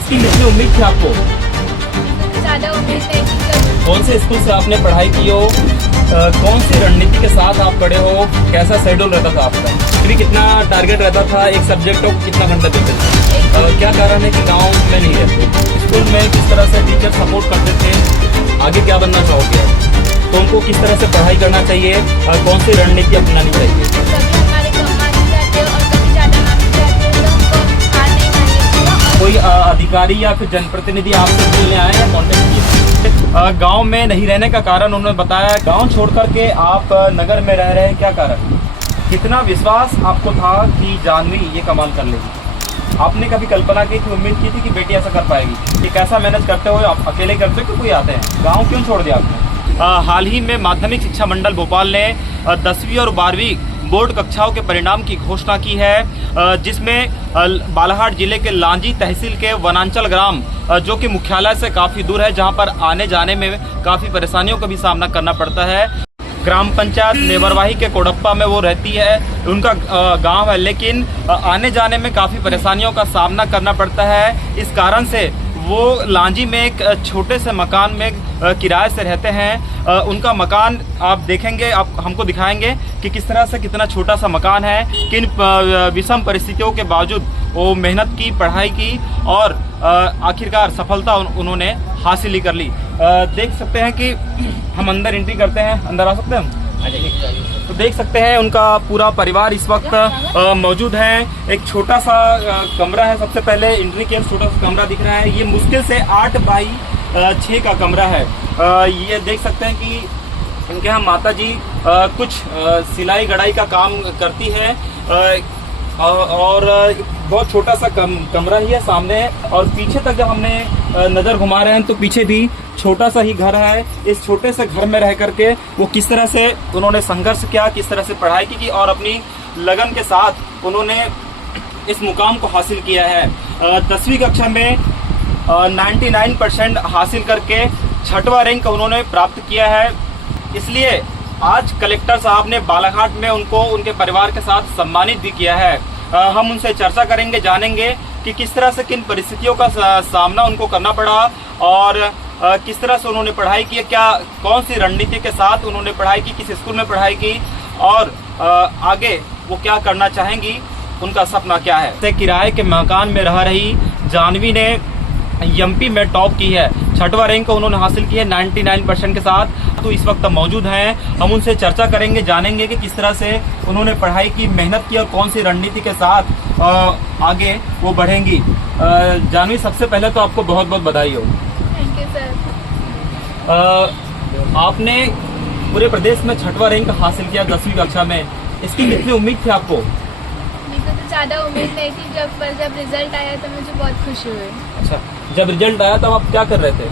इसकी कितनी उम्मीद थी आपको? ज़्यादा उम्मीद नहीं थी। कौन से स्कूल से आपने पढ़ाई की हो, कौन सी रणनीति के साथ आप पढ़े हो, कैसा शेड्यूल रहता था आपका, फिर कितना टारगेट रहता था, एक सब्जेक्ट को कितना घंटा देते थे? क्या कारण है कि गांव में नहीं रहते? स्कूल में किस तरह से टीचर सपोर्ट करते थे? आगे क्या बनना चाहोगे? तो उनको किस तरह से पढ़ाई करना चाहिए, कौन सी रणनीति अपनानी चाहिए? कभी हमारे को मान जाते और कभी ज़्यादा मान जाते तो हमको हार नहीं माननी चाहिए। कोई अधिकारी या फिर जनप्रतिनिधि आपसे मिलने आए हैं, कॉन्टेक्ट किए? गांव में नहीं रहने का कारण उन्होंने बताया। गांव छोड़ करके आप नगर में रह रहे हैं, क्या कारण? कितना विश्वास आपको था कि जानवी ये कमाल कर लेगी? आपने कभी कल्पना की थी, उम्मीद की थी कि बेटी ऐसा कर पाएगी? ये कैसा मैनेज करते हो? आप अकेले करते हो कि कोई आते हैं? गाँव क्यों छोड़ दिया आपने? हाल ही में माध्यमिक शिक्षा मंडल भोपाल ने 10वीं और 12वीं बोर्ड कक्षाओं के परिणाम की घोषणा की है, जिसमें बालाघाट जिले के लांजी तहसील के वनांचल ग्राम, जो कि मुख्यालय से काफ़ी दूर है, जहां पर आने जाने में काफ़ी परेशानियों का भी सामना करना पड़ता है। ग्राम पंचायत नेवरवाही के कोडप्पा में वो रहती है, उनका गांव है, लेकिन आने जाने में काफ़ी परेशानियों का सामना करना पड़ता है। इस कारण से वो लांजी में एक छोटे से मकान में किराए से रहते हैं। उनका मकान आप देखेंगे, आप हमको दिखाएंगे कि किस तरह से कितना छोटा सा मकान है, किन विषम परिस्थितियों के बावजूद वो मेहनत की, पढ़ाई की और आखिरकार सफलता उन्होंने हासिल ही कर ली। देख सकते हैं कि हम अंदर एंट्री करते हैं, अंदर आ सकते हैं हम? तो देख सकते हैं उनका पूरा परिवार इस वक्त मौजूद है। एक छोटा सा कमरा है, सबसे पहले एंट्री के छोटा सा कमरा दिख रहा है। ये मुश्किल से 8 बाई 6 का कमरा है। ये देख सकते हैं कि इनके यहाँ माता जी कुछ सिलाई कढ़ाई का काम करती है, और बहुत छोटा सा कमरा ही है सामने। और पीछे तक जब हमने नज़र घुमा रहे हैं तो पीछे भी छोटा सा ही घर है। इस छोटे से घर में रह करके वो किस तरह से उन्होंने संघर्ष किया, किस तरह से पढ़ाई की और अपनी लगन के साथ उन्होंने इस मुकाम को हासिल किया है। 10वीं कक्षा में 99% हासिल करके 6वां रैंक उन्होंने प्राप्त किया है। इसलिए आज कलेक्टर साहब ने बालाघाट में उनको उनके परिवार के साथ सम्मानित भी किया है। हम उनसे चर्चा करेंगे, जानेंगे कि किस तरह से किन परिस्थितियों का सामना उनको करना पड़ा और किस तरह से उन्होंने पढ़ाई की, क्या कौन सी रणनीति के साथ उन्होंने पढ़ाई की, किस स्कूल में पढ़ाई की और आगे वो क्या करना चाहेंगी, उनका सपना क्या है। किराए के मकान में रह रही जानवी ने एमपी में टॉप की है, 6वां रैंक उन्होंने हासिल की है 99% के साथ। तो इस वक्त मौजूद हैं, हम उनसे चर्चा करेंगे, जानेंगे कि किस तरह से उन्होंने पढ़ाई की, मेहनत की और कौन सी रणनीति के साथ आगे वो बढ़ेंगी। जानवी, सबसे पहले तो आपको बहुत बहुत बधाई हो। Thank you sir. आपने पूरे प्रदेश में 6वां रैंक हासिल किया 10वीं कक्षा में, इसकी कितनी उम्मीद थी आपको? मेरे को तो ज़्यादा उम्मीद नहीं थी। जब रिजल्ट आया तो मुझे बहुत खुशी हुई। अच्छा, जब रिजल्ट आया तब आप क्या कर रहे थे?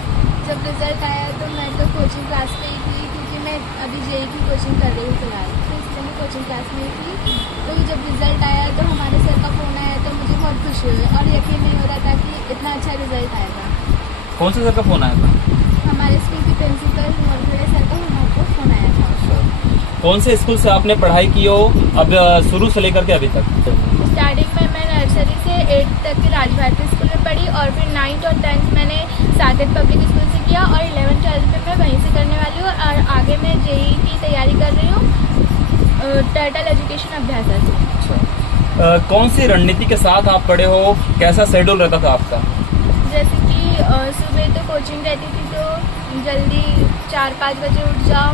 जब रिजल्ट आया तो मैं तो कोचिंग क्लास में ही थी, क्योंकि मैं अभी जेई की कोचिंग कर रही हूँ फिलहाल, तो इसलिए मैं कोचिंग क्लास में ही थी। तो जब रिजल्ट आया तो हमारे सर का फ़ोन आया तो मुझे बहुत खुशी हुई और यकीन नहीं हो रहा था कि इतना अच्छा रिजल्ट आएगा। कौन से सर का फोन आया था? हमारे स्कूल के प्रिंसिपल मोरखेड़े सर का हमारे फ़ोन आया था। कौन से स्कूल से आपने पढ़ाई की हो, अब शुरू से लेकर के अभी तक? स्टार्टिंग में मैं नर्सरी से 8th तक की राजभारती स्कूल में पढ़ी और फिर 9th और 10th मैंने साकेत पब्लिक स्कूल से किया और 11th 12th में मैं वहीं से करने वाली हूँ और आगे मैं जेई की तैयारी कर रही हूँ टर्टल एजुकेशन अभ्यास से। कौन सी रणनीति के साथ आप पढ़े हो, कैसा शेड्यूल रहता था आपका? जैसे कि सुबह तो कोचिंग रहती थी तो जल्दी 4-5 बजे उठ जाओ,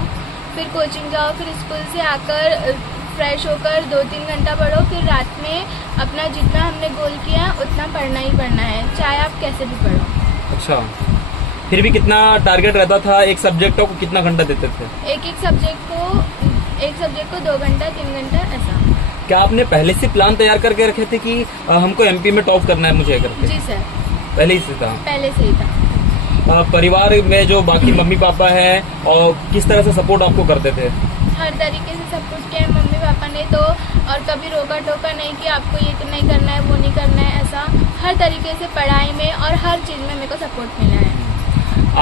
फिर कोचिंग जाओ, फिर स्कूल से आकर फ्रेश होकर 2-3 घंटा पढ़ो, फिर रात में अपना जितना हमने गोल किया उतना पढ़ना ही पढ़ना है, चाहे आप कैसे भी पढ़ो। अच्छा, फिर भी कितना टारगेट रहता था? एक सब्जेक्ट को कितना घंटा देते थे? एक सब्जेक्ट को 2 घंटा 3 घंटा ऐसा। क्या आपने पहले से प्लान तैयार करके रखे थे कि हमको एमपी में टॉप करना है मुझे करके? जी सर, पहले ही से था? पहले से ही था। परिवार में जो बाकी मम्मी पापा हैं और किस तरह से सपोर्ट आपको करते थे? हर तरीके से सपोर्ट किया है मम्मी पापा ने तो, और कभी रोका टोका नहीं कि आपको ये नहीं करना है, वो नहीं करना है, ऐसा हर तरीके से पढ़ाई में और हर चीज़ में मेरे को सपोर्ट मिला है।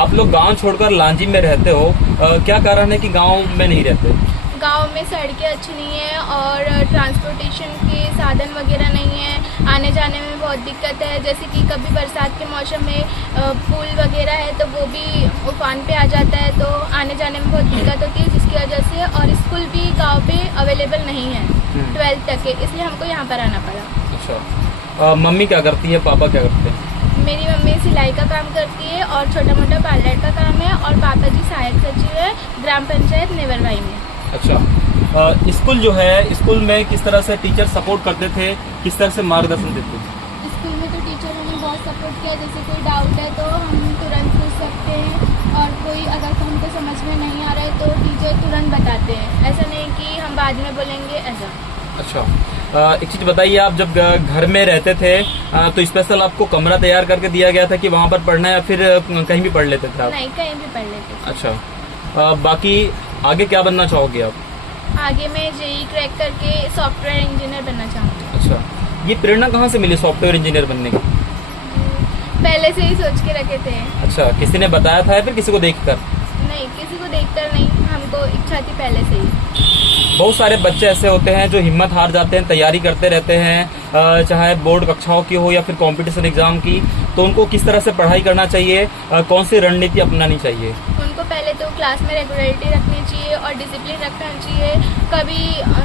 आप लोग गांव छोड़कर लांजी में रहते हो, क्या कारण है कि गांव में नहीं रहते? गांव में सड़कें अच्छी नहीं है और ट्रांसपोर्टेशन के साधन वगैरह नहीं है। आने जाने में बहुत दिक्कत है। जैसे कि कभी बरसात के मौसम में पुल वगैरह है तो वो भी उफान पे आ जाता है, तो आने जाने में बहुत दिक्कत होती है, जिसकी वजह से। और स्कूल भी गांव पे अवेलेबल नहीं है 12th तक के, इसलिए हमको यहाँ पर आना पड़ा। अच्छा, मम्मी क्या करती है, पापा क्या करते हैं? मेरी मम्मी सिलाई का काम करती है और छोटा मोटा पार्लर का काम है, और पापा जी सहायक सचिव है ग्राम पंचायत नेवरवाई में। अच्छा, स्कूल जो है, स्कूल में किस तरह से टीचर सपोर्ट करते थे, किस तरह से मार्गदर्शन देते थे? स्कूल में तो टीचरों ने बहुत सपोर्ट किया। जैसे कोई डाउट है तो हम तुरंत पूछ सकते हैं, और कोई अगर हमको समझ में नहीं आ रहा है तो टीचर तुरंत बताते हैं। ऐसा नहीं कि हम बाद में बोलेंगे ऐसा। अच्छा, एक चीज बताइए, आप जब घर में रहते थे तो स्पेशल आपको कमरा तैयार करके दिया गया था कि वहाँ पर पढ़ना है, या फिर कहीं भी पढ़ लेते थे आप? नहीं, कहीं भी पढ़ लेते थे। अच्छा, बाकी आगे क्या बनना चाहोगे आप? आगे मैं जेई क्रैक करके सॉफ्टवेयर इंजीनियर बनना चाहूँगी। अच्छा, ये प्रेरणा कहाँ से मिली सॉफ्टवेयर इंजीनियर बनने की? पहले से ही सोच के रखे थे। अच्छा, किसी ने बताया था या फिर किसी को देखकर? नहीं, किसी को देखकर नहीं, हमको इच्छा थी पहले से ही। बहुत सारे बच्चे ऐसे होते हैं जो हिम्मत हार जाते हैं, तैयारी करते रहते हैं, चाहे बोर्ड कक्षाओं की हो या फिर कंपटीशन एग्जाम की, तो उनको किस तरह से पढ़ाई करना चाहिए, कौन सी रणनीति अपनानी चाहिए? उनको पहले तो क्लास में रेगुलरिटी रखनी चाहिए और डिसिप्लिन रखना चाहिए।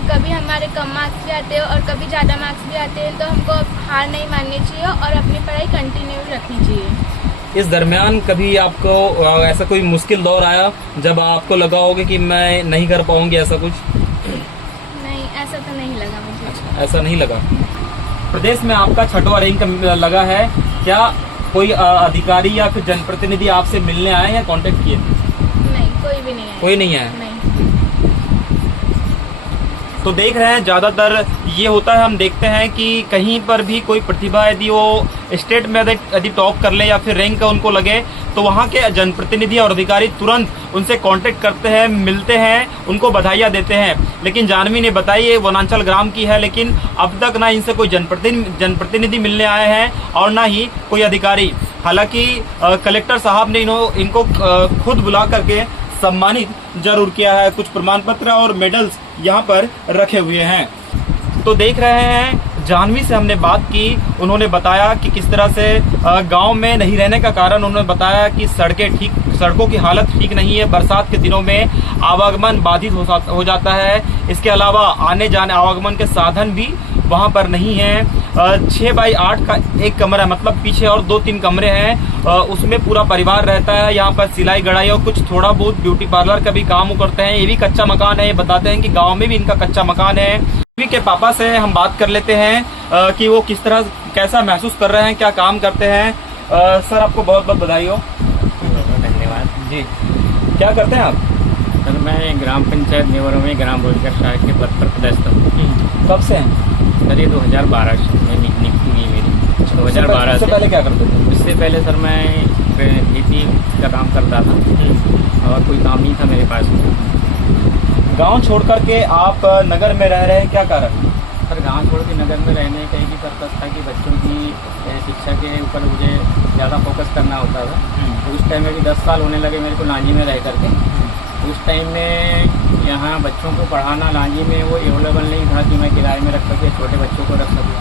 कभी हमारे कम मार्क्स भी आते हैं और कभी ज़्यादा मार्क्स भी आते हैं, तो हमको हार नहीं माननी चाहिए और अपनी पढ़ाई कंटिन्यू रखनी चाहिए। इस दरमियान कभी आपको ऐसा कोई मुश्किल दौर आया जब आपको लगा होगा कि मैं नहीं कर पाऊंगी, ऐसा कुछ? नहीं, ऐसा तो नहीं लगा मुझे। अच्छा, ऐसा नहीं लगा। प्रदेश में आपका 6वां रैंक लगा है, क्या कोई अधिकारी या फिर जनप्रतिनिधि आपसे मिलने आए या कांटेक्ट किए थे? नहीं, कोई भी नहीं आया। कोई नहीं आया? नहीं। तो देख रहे हैं, ज़्यादातर ये होता है, हम देखते हैं कि कहीं पर भी कोई प्रतिभा यदि वो स्टेट में यदि टॉप कर ले या फिर रैंक उनको लगे, तो वहाँ के जनप्रतिनिधि और अधिकारी तुरंत उनसे कांटेक्ट करते हैं, मिलते हैं, उनको बधाइयाँ देते हैं। लेकिन जानवी ने बताई ये वनांचल ग्राम की है, लेकिन अब तक ना इनसे कोई जनप्रतिनिधि मिलने आए हैं और ना ही कोई अधिकारी। हालांकि कलेक्टर साहब ने इनको खुद बुला करके सम्मानित जरूर किया है, कुछ प्रमाण पत्र और मेडल्स यहाँ पर रखे हुए हैं। तो देख रहे हैं, जानवी से हमने बात की, उन्होंने बताया कि किस तरह से गांव में नहीं रहने का कारण उन्होंने बताया कि सड़कों की हालत ठीक नहीं है, बरसात के दिनों में आवागमन बाधित हो जाता है। इसके अलावा आने जाने आवागमन के साधन भी वहां पर नहीं है। 6x8 का एक कमरा, मतलब पीछे और 2-3 कमरे हैं, उसमें पूरा परिवार रहता है। यहाँ पर सिलाई कढ़ाई और कुछ थोड़ा बहुत ब्यूटी पार्लर का भी काम करते हैं। ये भी कच्चा मकान है। ये बताते हैं कि गाँव में भी इनका कच्चा मकान है। के पापा से हम बात कर लेते हैं कि वो किस तरह कैसा महसूस कर रहे हैं, क्या काम करते हैं। सर, आपको बहुत बहुत बधाई हो। धन्यवाद जी। क्या करते हैं आप? सर, मैं ग्राम पंचायत नेवरों में ग्राम रोजगार सहायक के पद पर पदस्थ हूँ। कब से हैं? सर, ये 2012 में नियुक्ति हुई मेरी। 2012 से पहले क्या करते थे? इससे पहले सर मैं खेती का काम करता था और कोई काम नहीं था मेरे पास। गांव छोड़ करके आप नगर में रह रहे हैं, क्या कारण? सर, गांव छोड़ के नगर में रहने का एक ही पर्पस था कि बच्चों की शिक्षा के ऊपर मुझे ज़्यादा फोकस करना होता था। तो उस टाइम में भी 10 साल होने लगे मेरे को लांजी में रह करके। उस टाइम में यहाँ बच्चों को पढ़ाना लांजी में वो अवेलेबल नहीं था कि मैं किराए में रख करके छोटे बच्चों को रख सकूँ।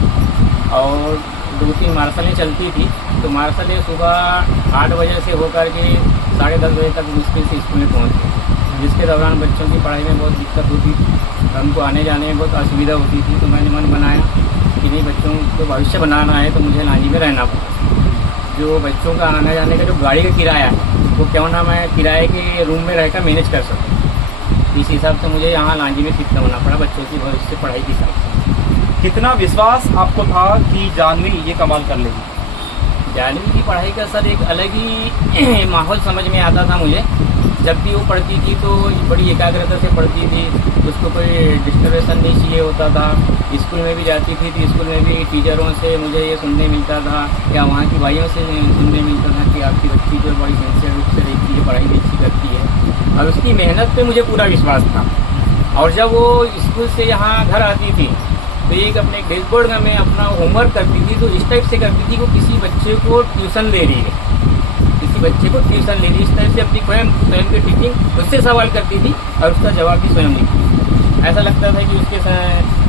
और 2-3 मार्शलें चलती थी, तो मार्शलें सुबह 8 बजे से होकर के 10:30 बजे तक मुश्किल से स्कूल में पहुँचती, जिसके दौरान बच्चों की पढ़ाई में बहुत दिक्कत होती थी, हमको आने जाने में बहुत असुविधा होती थी। तो मैंने मन बनाया कि नहीं, बच्चों को भविष्य बनाना है तो मुझे लांजी में रहना पड़ा। जो बच्चों का आने जाने का जो गाड़ी का किराया है, वो क्यों ना मैं किराए के रूम में रहकर मैनेज कर सकूँ। इस हिसाब से मुझे यहाँ लांजी में शिफ्ट होना पड़ा बच्चों की भविष्य पढ़ाई के हिसाब से। कितना विश्वास आपको था कि जानवी ये कमाल कर लेगी? जानवी की पढ़ाई का सर एक अलग ही माहौल समझ में आता था मुझे। जब भी वो पढ़ती थी तो बड़ी एकाग्रता से पढ़ती थी, उसको कोई डिस्टर्बेशन नहीं चाहिए होता था। स्कूल में भी जाती थी तो स्कूल में भी टीचरों से मुझे ये सुनने मिलता था या वहाँ की भाइयों से सुनने मिलता था कि आपकी बच्ची जो बड़ी सिंसियर रूप से रहती है, पढ़ाई भी अच्छी करती है। और उसकी मेहनत पे मुझे पूरा विश्वास था। और जब वो स्कूल से यहाँ घर आती थी तो एक अपने डैशबोर्ड में अपना होमवर्क करती थी, तो इस टाइप से करती थी वो किसी बच्चे को ट्यूशन ले रही है, किसी बच्चे को ट्यूशन ले रही। इस टाइप से अपनी स्वयं की टीचिंग उससे सवाल करती थी और उसका जवाब भी स्वयं लिखती थी। ऐसा लगता था कि उसके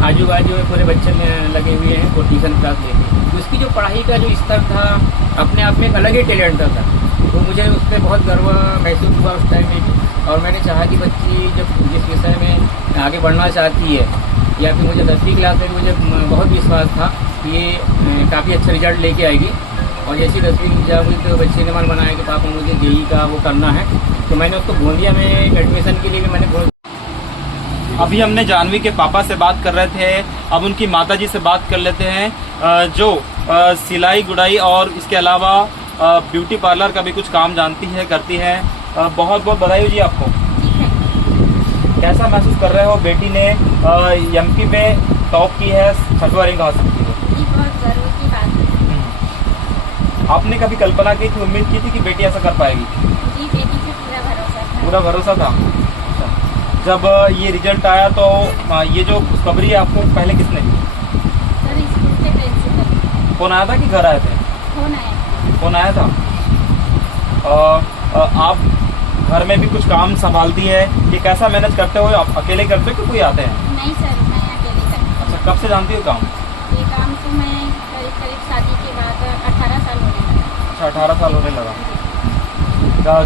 आजू बाजू में पूरे बच्चे लगे हुए हैं वो ट्यूशन क्लास लेके। उसकी जो पढ़ाई का जो स्तर था अपने आप में एक अलग ही टैलेंट था, तो मुझे उस पर बहुत गर्व महसूस हुआ उस टाइम में। और मैंने चाहा कि बच्ची जब जिस विषय में आगे बढ़ना चाहती है, या फिर मुझे 10वीं क्लास में मुझे बहुत विश्वास था कि ये काफ़ी अच्छा रिजल्ट लेके आएगी। और जैसी 10वीं की जब तो बच्चे ने मन बनाया कि पापा मुझे जेई का वो करना है, तो मैंने उसको गोंदिया में एडमिशन के लिए भी मैंने अभी हमने जानवी के पापा से बात कर रहे थे, अब उनकी माताजी से बात कर लेते हैं जो सिलाई गुड़ाई और इसके अलावा ब्यूटी पार्लर का भी कुछ काम जानती है, करती है। बहुत बहुत बधाई हो जी आपको। कैसा महसूस कर रहे हो, बेटी ने एमपी में टॉप की है, 6वां रैंक हासिल की है? बहुत गर्व की बात है। आपने कभी कल्पना की थी, उम्मीद की थी कि बेटी ऐसा कर पाएगी? जी, बेटी पे पूरा भरोसा था। पूरा भरोसा था। जब ये रिजल्ट आया तो ये जो खुशखबरी है आपको पहले किसने दी? सर, स्कूल के प्रिंसिपल। फोन आया था कि घर आए थे? फोन आया। फोन आया था। आप घर में भी कुछ काम संभालती है, ये कैसा मैनेज करते हो? आप अकेले करते हो कि कोई आते हैं? नहीं सर, मैं अकेले करती हूँ। अच्छा, कब से जानती हो काम? ये काम तो मैं करीब शादी के बाद 18 साल होने लगा। अच्छा, 18 साल होने लगा।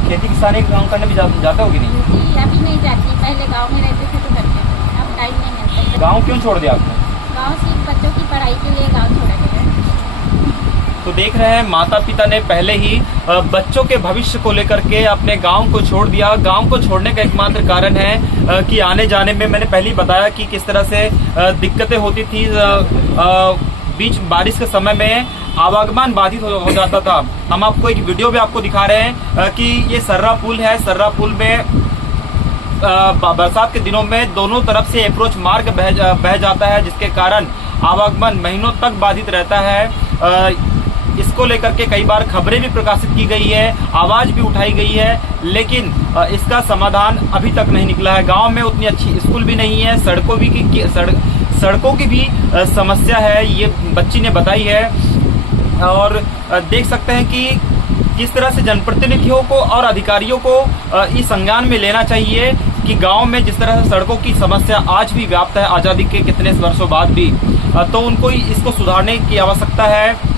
खेती किसानी का काम करने भी जाते हो कि नहीं? जी, अभी नहीं जाती, पहले गांव में रहते थे तो करते थे, अब टाइम नहीं मिलता। गांव क्यों छोड़ दिया आपने? गांव सिर्फ बच्चों की पढ़ाई के लिए गांव छोड़ा गया है। तो देख रहे हैं, माता पिता ने पहले ही बच्चों के भविष्य को लेकर के अपने गांव को छोड़ दिया। गांव को छोड़ने का एकमात्र कारण है कि आने जाने में, मैंने पहले ही बताया कि किस तरह से दिक्कतें होती थी। बीच बारिश के समय में आवागमन बाधित हो जाता था। हम आपको एक वीडियो भी आपको दिखा रहे हैं कि ये सर्रा पुल है। सर्रा पुल में बरसात के दिनों में दोनों तरफ से अप्रोच मार्ग बह जाता है, जिसके कारण आवागमन महीनों तक बाधित रहता है। इसको लेकर के कई बार खबरें भी प्रकाशित की गई है, आवाज भी उठाई गई है, लेकिन इसका समाधान अभी तक नहीं निकला है। गांव में उतनी अच्छी स्कूल भी नहीं है, सड़कों की भी समस्या है, ये बच्ची ने बताई है। और देख सकते हैं कि किस तरह से जनप्रतिनिधियों को और अधिकारियों को इस संज्ञान में लेना चाहिए कि गांव में जिस तरह से सड़कों की समस्या आज भी व्याप्त है, आज़ादी के कितने वर्षों बाद भी, तो उनको इसको सुधारने की आवश्यकता है।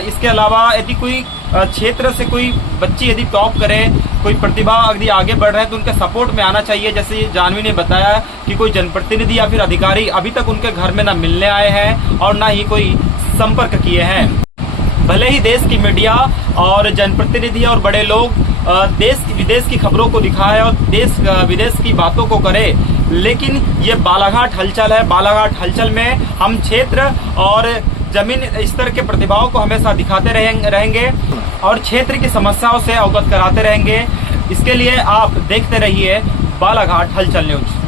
इसके अलावा यदि कोई क्षेत्र से कोई बच्ची यदि टॉप करे, कोई प्रतिभा यदि आगे बढ़ रहे हैं, तो उनके सपोर्ट में आना चाहिए। जैसे जानवी ने बताया कि कोई जनप्रतिनिधि या फिर अधिकारी अभी तक उनके घर में ना मिलने आए हैं और ना ही कोई संपर्क किए हैं। भले ही देश की मीडिया और जनप्रतिनिधि और बड़े लोग देश विदेश की खबरों को दिखाए और देश विदेश की बातों को करे, लेकिन ये बालाघाट हलचल है। बालाघाट हलचल में हम क्षेत्र और जमीन स्तर के प्रतिभाओं को हमेशा दिखाते रहेंगे और क्षेत्र की समस्याओं से अवगत कराते रहेंगे। इसके लिए आप देखते रहिए बालाघाट हलचल न्यूज।